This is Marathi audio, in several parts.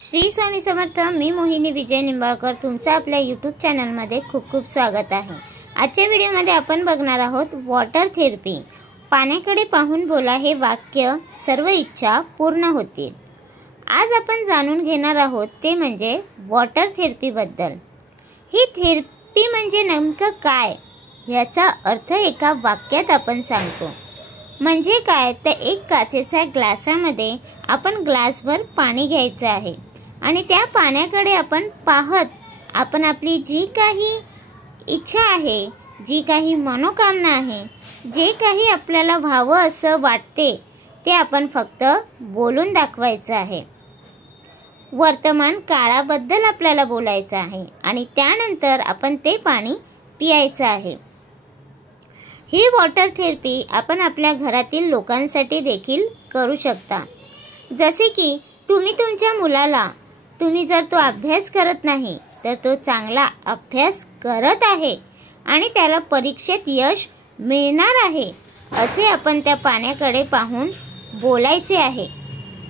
श्री स्वामी समर्थ। मी मोहिनी विजय निंबाळकर तुमचं आपल्या यूट्यूब चॅनलमध्ये खूप खूप स्वागत आहे। आजच्या व्हिडिओमध्ये आपण बघणार आहोत वॉटर थेरपी। पाण्याकडे पाहून बोला हे वाक्य सर्व इच्छा पूर्ण होतील। आज आपण जाणून घेणार आहोत ते म्हणजे वॉटर थेरपीबद्दल। ही थेरपी म्हणजे नेमकं काय याचा अर्थ एका वाक्यात आपण सांगतो। म्हणजे काय तर एक काचेच्या ग्लासामध्ये आपण ग्लासभर पाणी घ्यायचं आहे आणि त्या पाण्याकडे आपण पाहत आपण आपली जी काही इच्छा आहे, जी काही मनोकामना आहे, जे काही आपल्याला व्हावं असं वाटते ते आपण फक्त बोलून दाखवायचं आहे। वर्तमान काळाबद्दल आपल्याला बोलायचं आहे आणि त्यानंतर आपण ते पाणी पियायचं आहे। ही वॉटर थेरपी आपण आपल्या घरातील लोकांसाठी देखील करू शकता। जसे की तुम्ही तुमच्या मुलाला जर तो अभ्यास करत नाही तर तो चांगला अभ्यास करत आहे आणि त्याला परीक्षेत यश मिळणार आहे असे आपण त्या पाण्याकडे पाहून बोलायचे आहे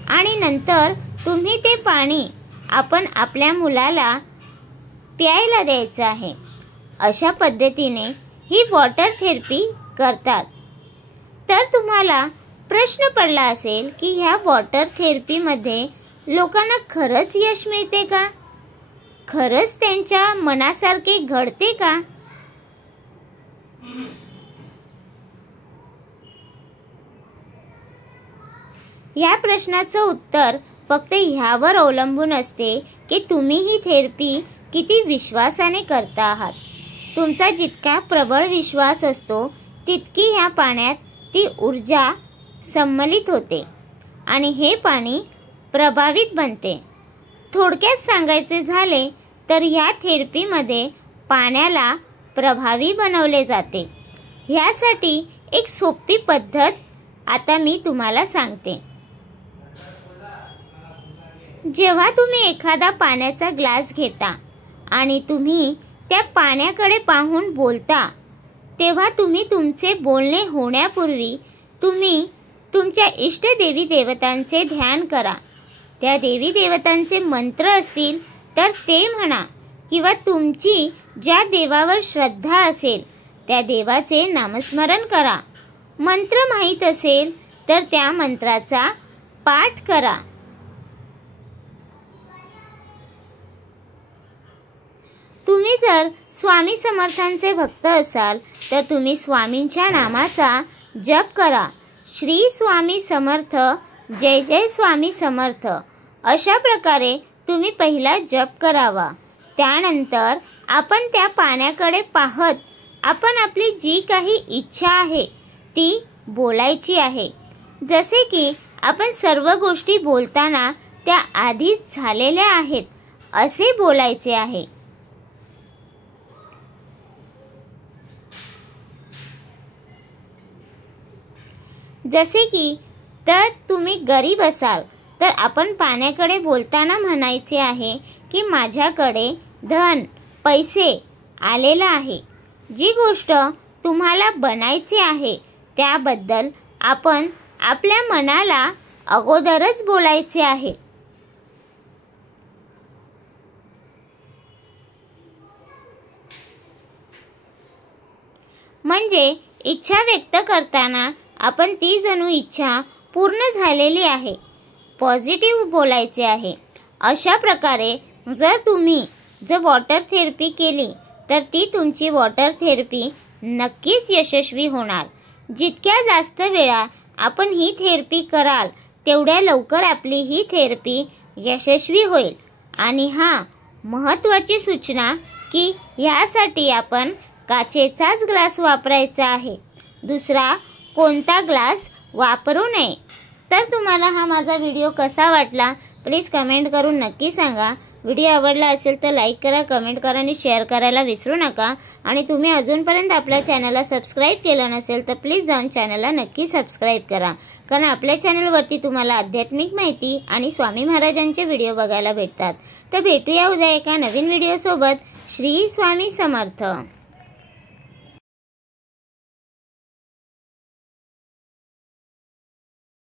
आणि नंतर तुम्ही ते पाणी आपण आपल्या मुलाला प्यायला द्यायचं आहे। अशा पद्धतीने ही वॉटर थेरपी करतात। तर तुम्हाला प्रश्न पडला असेल की ह्या वॉटर थेरपीमध्ये लोकांना खरंच यश मिळते का? खरंच त्यांच्या मनासारखे घडते का? या प्रश्नाचं उत्तर फक्त ह्यावर अवलंबून असते की तुम्ही ही थेरपी किती विश्वासाने करता आहात। तुमचा जितका प्रबळ विश्वास असतो तितकी ह्या पाण्यात ती ऊर्जा सम्मिलित होते आणि हे पाणी प्रभावित बनते। थोडक्यात सांगायचे झाले तर ह्या थेरपीमध्ये पाण्याला प्रभावी बनवले जाते। ह्यासाठी एक सोपी पद्धत आता मी तुम्हाला सांगते। जेव्हा तुम्ही एखादा पाण्याचा ग्लास घेता आणि तुम्ही त्या पाण्याकडे पाहून बोलता तेव्हा तुम्ही तुमचे बोलणे होण्यापूर्वी तुम्ही तुमच्या इष्ट देवी देवतांचे ध्यान करा। त्या देवी देवतांचे मंत्र असतील तर ते म्हणा किंवा तुमची ज्या देवावर श्रद्धा असेल त्या देवाचे नामस्मरण करा। मंत्र माहीत असेल तर त्या मंत्राचा पाठ करा। तुम्ही जर स्वामी समर्थांचे भक्त असाल तर तुम्ही स्वामींच्या नामाचा जप करा। श्री स्वामी समर्थ, जय जय स्वामी समर्थ अशा प्रकारे तुम्ही पहिला जप करावा। त्यानंतर आपण त्या पाण्याकडे पाहत आपण आपली जी काही इच्छा आहे ती बोलायची आहे। जसे की आपण सर्व गोष्टी बोलताना त्या आधीच झालेल्या आहेत असे बोलायचे आहे। जसे की तर तुम्ही गरीब असाल तर आपण पाण्याकडे बोलताना म्हणायचे आहे की माझ्याकडे धन पैसे आलेला आहे। जी गोष्ट तुम्हाला बनायची आहे त्याबद्दल आपण आपल्या मनाला अगोदरच बोलायचे आहे। म्हणजे इच्छा व्यक्त करताना आपण ती जणू इच्छा पूर्ण झालेली आहे, पॉझिटिव्ह बोलायचे आहे। अशा प्रकारे जर तुम्ही वॉटर थेरपी केली तर ती तुमची वॉटर थेरपी नक्कीच यशस्वी होणार। जितक्या जास्त वेळा आपण ही थेरपी कराल तेवढ्या लवकर आपली ही थेरपी यशस्वी होईल। आणि महत्त्वाची सूचना की ह्यासाठी आपण काचेचाच ग्लास वापरायचा आहे, दुसरा कोणता ग्लास वापरू नये। तर तुम्हाला हा माझा व्हिडिओ कसा वाटला प्लीज कमेंट करून नक्की सांगा। व्हिडिओ आवडला असेल तर लाईक करा, कमेंट करा आणि शेअर करायला विसरू नका। आणि तुम्ही अजूनपर्यंत आपल्या चॅनलला सबस्क्राईब केलं नसेल तर प्लीज जाऊन चॅनलला नक्की सबस्क्राईब करा, कारण आपल्या चॅनलवरती तुम्हाला आध्यात्मिक माहिती आणि स्वामी महाराजांचे व्हिडिओ बघायला भेटतात। तर भेटूया उद्या एका नवीन व्हिडिओसोबत। श्री स्वामी समर्थ।